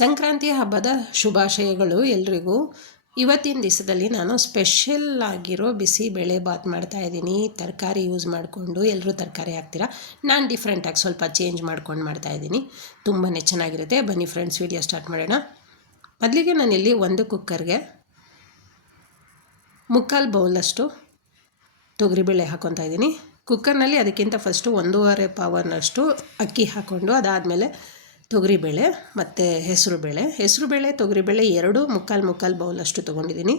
ಸಂಕ್ರಾಂತಿ ಹಬ್ಬದ ಶುಭಾಶಯಗಳು ಎಲ್ರಿಗೂ. ಇವತ್ತಿನ ದಿವಸದಲ್ಲಿ ನಾನು ಸ್ಪೆಷಲ್ ಆಗಿರೋ ಬಿಸಿಬೇಳೆ ಬಾತ್ ಮಾಡ್ತಾಯಿದ್ದೀನಿ. ತರಕಾರಿ ಯೂಸ್ ಮಾಡಿಕೊಂಡು, ಎಲ್ಲರೂ ತರಕಾರಿ ಹಾಕ್ತೀರಾ, ನಾನು ಡಿಫ್ರೆಂಟಾಗಿ ಸ್ವಲ್ಪ ಚೇಂಜ್ ಮಾಡ್ಕೊಂಡು ಮಾಡ್ತಾಯಿದ್ದೀನಿ. ತುಂಬಾ ಚೆನ್ನಾಗಿರುತ್ತೆ. ಬನ್ನಿ ಫ್ರೆಂಡ್ಸ್, ವಿಡಿಯೋ ಸ್ಟಾರ್ಟ್ ಮಾಡೋಣ. ಮೊದಲಿಗೆ ನಾನಿಲ್ಲಿ ಒಂದು ಕುಕ್ಕರ್ಗೆ 3/4 ಬೌಲಷ್ಟು ತೊಗರಿಬೇಳೆ ಹಾಕ್ಕೊತಾ ಇದ್ದೀನಿ. ಕುಕ್ಕರ್ನಲ್ಲಿ ಅದಕ್ಕಿಂತ ಫಸ್ಟು 1.5 ಪಾವನಷ್ಟು ಅಕ್ಕಿ ಹಾಕ್ಕೊಂಡು, ಅದಾದಮೇಲೆ ತೊಗರಿಬೇಳೆ ಮತ್ತು ಹೆಸರುಬೇಳೆ ತೊಗರಿಬೇಳೆ ಎರಡು 3/4 ಬೌಲಷ್ಟು ತೊಗೊಂಡಿದ್ದೀನಿ.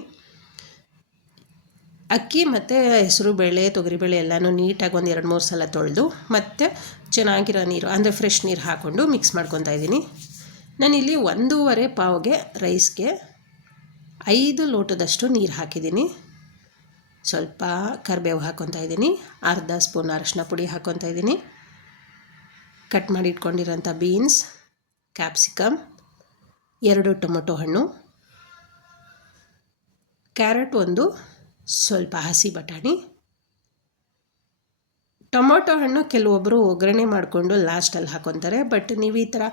ಅಕ್ಕಿ ಮತ್ತು ಹೆಸರುಬೇಳೆ ತೊಗರಿಬೇಳೆ ಎಲ್ಲನೂ ನೀಟಾಗಿ ಒಂದು 2-3 ಸಲ ತೊಳೆದು ಮತ್ತು ಚೆನ್ನಾಗಿರೋ ನೀರು ಅಂದರೆ ಫ್ರೆಶ್ ನೀರು ಹಾಕ್ಕೊಂಡು ಮಿಕ್ಸ್ ಮಾಡ್ಕೊತಾ ಇದ್ದೀನಿ. ನಾನಿಲ್ಲಿ 1.5 ಪಾವ್ಗೆ ರೈಸ್ಗೆ 5 ಲೋಟದಷ್ಟು ನೀರು ಹಾಕಿದ್ದೀನಿ. ಸ್ವಲ್ಪ ಕರಿಬೇವು ಹಾಕ್ಕೊತಾ ಇದ್ದೀನಿ. ಅರ್ಧ ಸ್ಪೂನ್ ಅರಿಶಿನ ಪುಡಿ ಹಾಕ್ಕೊತಾ ಇದ್ದೀನಿ. ಕಟ್ ಮಾಡಿ ಇಟ್ಕೊಂಡಿರೋಂಥ ಬೀನ್ಸ್, ಕ್ಯಾಪ್ಸಿಕಮ್, 2 ಟೊಮೊಟೊ ಹಣ್ಣು, ಕ್ಯಾರೆಟ್ ಒಂದು, ಸ್ವಲ್ಪ ಹಸಿ ಬಟಾಣಿ. ಟೊಮೊಟೊ ಹಣ್ಣು ಕೆಲವೊಬ್ಬರು ಒಗ್ಗರಣೆ ಮಾಡಿಕೊಂಡು ಲಾಸ್ಟಲ್ಲಿ ಹಾಕ್ಕೊತಾರೆ, ಬಟ್ ನೀವು ಈ ಥರ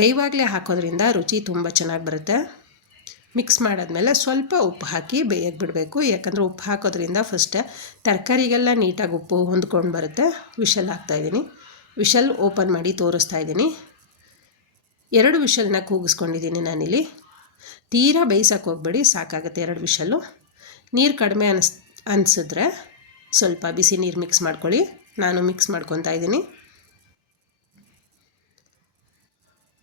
ಬೇಯುವಾಗಲೇ ಹಾಕೋದ್ರಿಂದ ರುಚಿ ತುಂಬ ಚೆನ್ನಾಗಿ ಬರುತ್ತೆ. ಮಿಕ್ಸ್ ಮಾಡಾದ್ಮೇಲೆ ಸ್ವಲ್ಪ ಉಪ್ಪು ಹಾಕಿ ಬೇಯಕ್ಕೆ ಬಿಡಬೇಕು. ಯಾಕಂದರೆ ಉಪ್ಪು ಹಾಕೋದ್ರಿಂದ ಫಸ್ಟ್ ತರಕಾರಿಗೆಲ್ಲ ನೀಟಾಗಿ ಉಪ್ಪು ಹೊಂದ್ಕೊಂಡು ಬರುತ್ತೆ. ವಿಷಲ್ ಹಾಕ್ತಾಯಿದ್ದೀನಿ. ವಿಷಲ್ ಓಪನ್ ಮಾಡಿ ತೋರಿಸ್ತಾ ಇದ್ದೀನಿ. 2 ವಿಷಲ್ನ ಕೂಗಿಸ್ಕೊಂಡಿದ್ದೀನಿ ನಾನಿಲ್ಲಿ. ತೀರಾ ಬೇಯಿಸೋಕೆ ಹೋಗಬೇಡಿ, ಸಾಕಾಗುತ್ತೆ 2 ವಿಷಲ್ಲು. ನೀರು ಕಡಿಮೆ ಅನಿಸಿದ್ರೆ ಸ್ವಲ್ಪ ಬಿಸಿ ನೀರು ಮಿಕ್ಸ್ ಮಾಡ್ಕೊಳ್ಳಿ. ನಾನು ಮಿಕ್ಸ್ ಮಾಡ್ಕೊತಾ ಇದ್ದೀನಿ.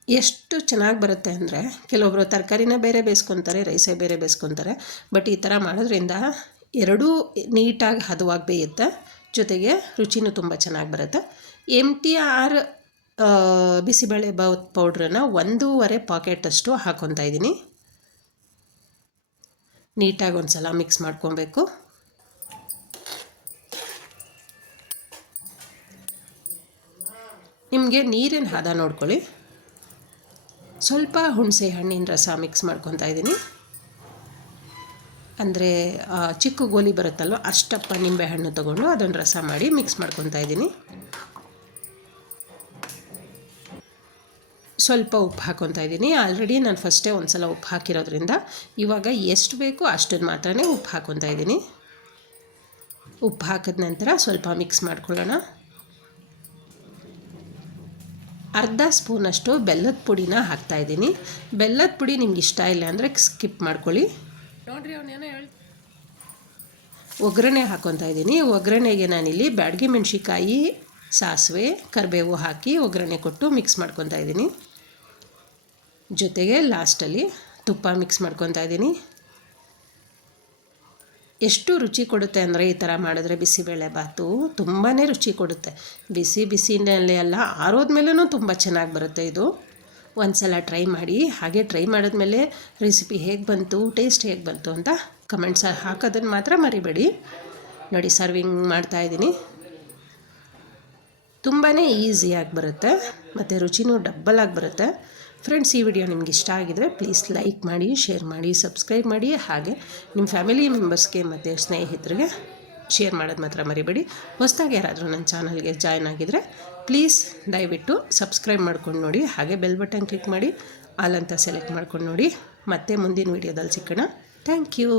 ಎಷ್ಟು ಚೆನ್ನಾಗಿ ಬರುತ್ತೆ ಅಂದರೆ, ಕೆಲವೊಬ್ಬರು ತರಕಾರಿನ ಬೇರೆ ಬೇಯಿಸ್ಕೊತಾರೆ, ರೈಸೇ ಬೇರೆ ಬೇಯಿಸ್ಕೊತಾರೆ. ಬಟ್ ಈ ಥರ ಮಾಡೋದ್ರಿಂದ ಎರಡೂ ನೀಟಾಗಿ ಹದವಾಗಿ ಬೇಯುತ್ತೆ, ಜೊತೆಗೆ ರುಚಿನೂ ತುಂಬ ಚೆನ್ನಾಗಿ ಬರುತ್ತೆ. MTR ಬಿಸಿಬೇಳೆ ಬಾತ್ ಪೌಡ್ರನ್ನ 1.5 ಪಾಕೆಟಷ್ಟು ಹಾಕ್ಕೊತಾ ಇದ್ದೀನಿ. ನೀಟಾಗಿ ಒಂದು ಸಲ ಮಿಕ್ಸ್ ಮಾಡ್ಕೊಬೇಕು. ನಿಮಗೆ ನೀರಿನ ಹದ ನೋಡ್ಕೊಳ್ಳಿ. ಸ್ವಲ್ಪ ಹುಣಸೆ ಹಣ್ಣಿನ ರಸ ಮಿಕ್ಸ್ ಮಾಡ್ಕೊತಾ ಇದ್ದೀನಿ. ಅಂದರೆ ಚಿಕ್ಕ ಗೋಲಿ ಬರುತ್ತಲ್ವ, ಅಷ್ಟಪ್ಪ ನಿಂಬೆಹಣ್ಣು ತೊಗೊಂಡು ಅದನ್ನು ರಸ ಮಾಡಿ ಮಿಕ್ಸ್ ಮಾಡ್ಕೊತಾ ಇದ್ದೀನಿ. ಸ್ವಲ್ಪ ಉಪ್ಪು ಹಾಕ್ಕೊತಾ ಇದ್ದೀನಿ. ಆಲ್ರೆಡಿ ನಾನು ಫಸ್ಟೇ ಒಂದು ಸಲ ಉಪ್ಪು ಹಾಕಿರೋದ್ರಿಂದ ಇವಾಗ ಎಷ್ಟು ಬೇಕೋ ಅಷ್ಟನ್ನು ಮಾತ್ರನೇ ಉಪ್ಪು ಹಾಕ್ಕೊತಾ ಇದ್ದೀನಿ. ಉಪ್ಪು ಹಾಕಿದ ನಂತರ ಸ್ವಲ್ಪ ಮಿಕ್ಸ್ ಮಾಡ್ಕೊಳ್ಳೋಣ. ಅರ್ಧ ಸ್ಪೂನಷ್ಟು ಬೆಲ್ಲದ ಪುಡಿನ ಹಾಕ್ತಾಯಿದ್ದೀನಿ. ಬೆಲ್ಲದ ಪುಡಿ ನಿಮ್ಗೆ ಇಷ್ಟ ಇಲ್ಲ ಅಂದರೆ ಸ್ಕಿಪ್ ಮಾಡ್ಕೊಳ್ಳಿ. ನೋಡಿರಿ, ಅವನೇನೋ ಒಗ್ಗರಣೆ ಹಾಕ್ಕೊತಾ ಇದ್ದೀನಿ. ಒಗ್ಗರಣೆಗೆ ನಾನಿಲ್ಲಿ ಬ್ಯಾಡಗಿ ಮೆಣಸಿಕಾಯಿ, ಸಾಸಿವೆ, ಕರಿಬೇವು ಹಾಕಿ ಒಗ್ಗರಣೆ ಕೊಟ್ಟು ಮಿಕ್ಸ್ ಮಾಡ್ಕೊತಾ ಇದ್ದೀನಿ. ಜೊತೆಗೆ ಲಾಸ್ಟಲ್ಲಿ ತುಪ್ಪ ಮಿಕ್ಸ್ ಮಾಡ್ಕೊತಾ ಇದ್ದೀನಿ. ಎಷ್ಟು ರುಚಿ ಕೊಡುತ್ತೆ ಅಂದರೆ ಈ ಥರ ಮಾಡಿದ್ರೆ ಬಿಸಿಬೇಳೆ ಬಾತು ತುಂಬಾ ರುಚಿ ಕೊಡುತ್ತೆ. ಬಿಸಿನಲ್ಲೇ ಅಲ್ಲ, ಆರೋದ್ಮೇಲೂ ತುಂಬ ಚೆನ್ನಾಗಿ ಬರುತ್ತೆ ಇದು. ಒಂದು ಸಲ ಟ್ರೈ ಮಾಡಿ. ಹಾಗೆ ಟ್ರೈ ಮಾಡಿದ್ಮೇಲೆ ರೆಸಿಪಿ ಹೇಗೆ ಬಂತು, ಟೇಸ್ಟ್ ಹೇಗೆ ಬಂತು ಅಂತ ಕಮೆಂಟ್ಸ್ ಹಾಕೋದನ್ನು ಮಾತ್ರ ಮರಿಬೇಡಿ. ನೋಡಿ, ಸರ್ವಿಂಗ್ ಮಾಡ್ತಾಯಿದ್ದೀನಿ. ತುಂಬಾ ಈಸಿಯಾಗಿ ಬರುತ್ತೆ ಮತ್ತು ರುಚಿನೂ ಡಬ್ಬಲಾಗಿ ಬರುತ್ತೆ. ಫ್ರೆಂಡ್ಸ್, ಈ ವಿಡಿಯೋ ನಿಮ್ಗೆ ಇಷ್ಟ ಆಗಿದರೆ ಪ್ಲೀಸ್ ಲೈಕ್ ಮಾಡಿ, ಶೇರ್ ಮಾಡಿ, ಸಬ್ಸ್ಕ್ರೈಬ್ ಮಾಡಿ. ಹಾಗೆ ನಿಮ್ಮ ಫ್ಯಾಮಿಲಿ ಮೆಂಬರ್ಸ್ಗೆ ಮತ್ತು ಸ್ನೇಹಿತರಿಗೆ ಶೇರ್ ಮಾಡೋದು ಮಾತ್ರ ಮರಿಬೇಡಿ. ಹೊಸದಾಗಿ ಯಾರಾದರೂ ನನ್ನ ಚಾನಲ್ಗೆ ಜಾಯ್ನ್ ಆಗಿದರೆ ಪ್ಲೀಸ್ ದಯವಿಟ್ಟು ಸಬ್ಸ್ಕ್ರೈಬ್ ಮಾಡ್ಕೊಂಡು ನೋಡಿ. ಹಾಗೆ ಬೆಲ್ ಬಟನ್ ಕ್ಲಿಕ್ ಮಾಡಿ ಆಲ್ ಅಂತ ಸೆಲೆಕ್ಟ್ ಮಾಡ್ಕೊಂಡು ನೋಡಿ. ಮತ್ತೆ ಮುಂದಿನ ವಿಡಿಯೋದಲ್ಲಿ ಸಿಗೋಣ. Thank you.